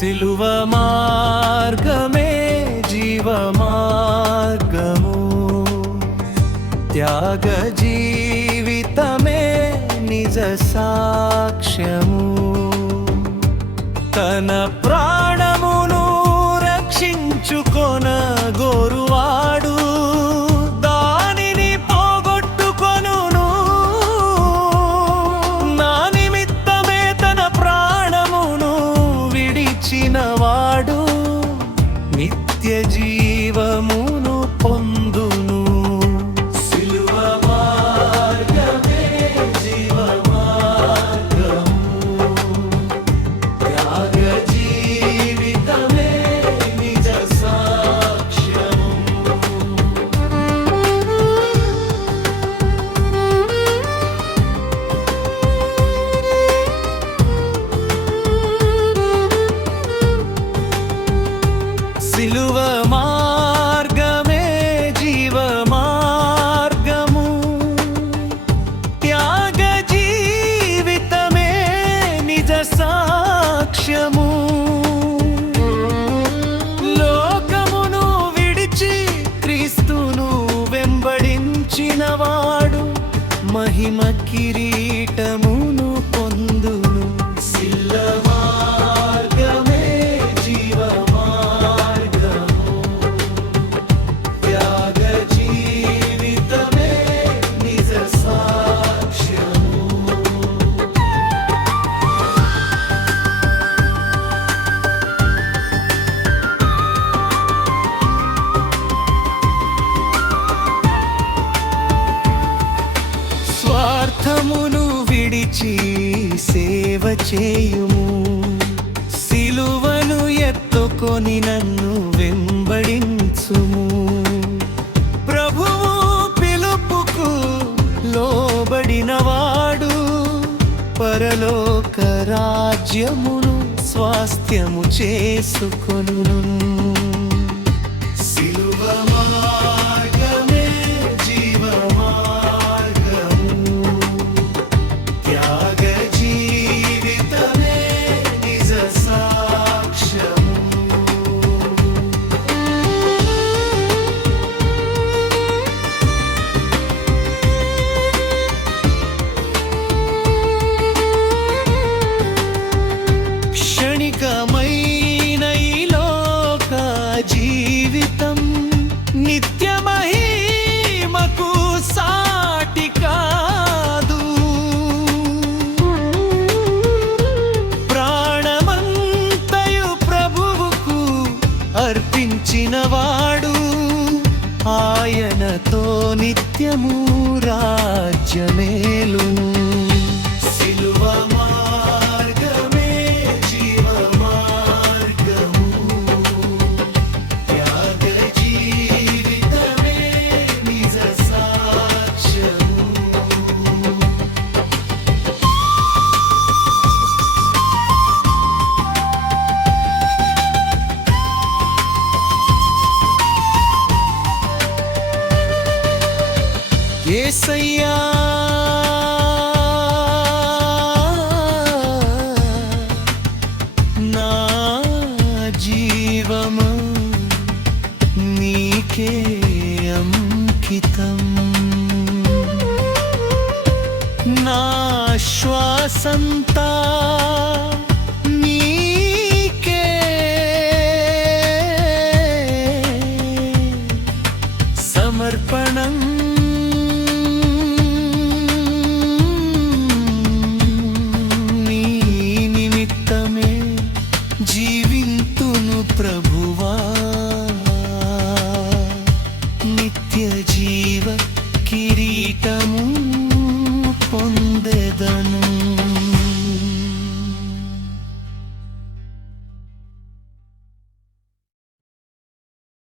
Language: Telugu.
సిలువ మార్గమే జీవ మార్గము, త్యాగ జీవితమే నిజ సాక్ష్యము. తన ప్రాణమును రక్షించుకొన గోరువాడు దానిని పోగొట్టుకొనును. నా నిమిత్తమే తన ప్రాణమును విడిచినవాడు నిత్య జీవమును పొందును. సిలువ మార్గమే జీవ మార్గము, త్యాగ జీవితమే నిజ సాక్ష్యము. సిలువ మార్గమే జీవ మార్గము, త్యాగ జీవితమే నిజ సాక్ష్యము. లోకమును విడిచి క్రీస్తును వెంబడించినవాడు మహిమ కిరీటమును పొందును. సిలువ మార్గమే జీవ మార్గము, త్యాగ జీవితమే నిజ సాక్ష్యము. స్వార్థమును విడిచి సేవ చేయుము, సిలువను ఎత్తుకొని నన్ను వెంబడించుము. ప్రభువు పిలుపుకు లోబడినవాడు పరలోక రాజ్యమును స్వాస్థ్యము చేసుకొనును. సిలువ మార్గమే జీవ మార్గము, త్యాగ జీవితమే నిజ సాక్ష్యము. క్షణికమైన ఈ లోక జీవితం నిత్య మహిమకు సాటి కాదు. ప్రాణమంతయు ప్రభువుకు అర్పించినవాడు ఆయనతో నిత్యము రాజ్యమేలును. సిలువ మార్గమే జీవ మార్గము, త్యాగ జీవితమే నిజ సాక్ష్యము. యేసయ్య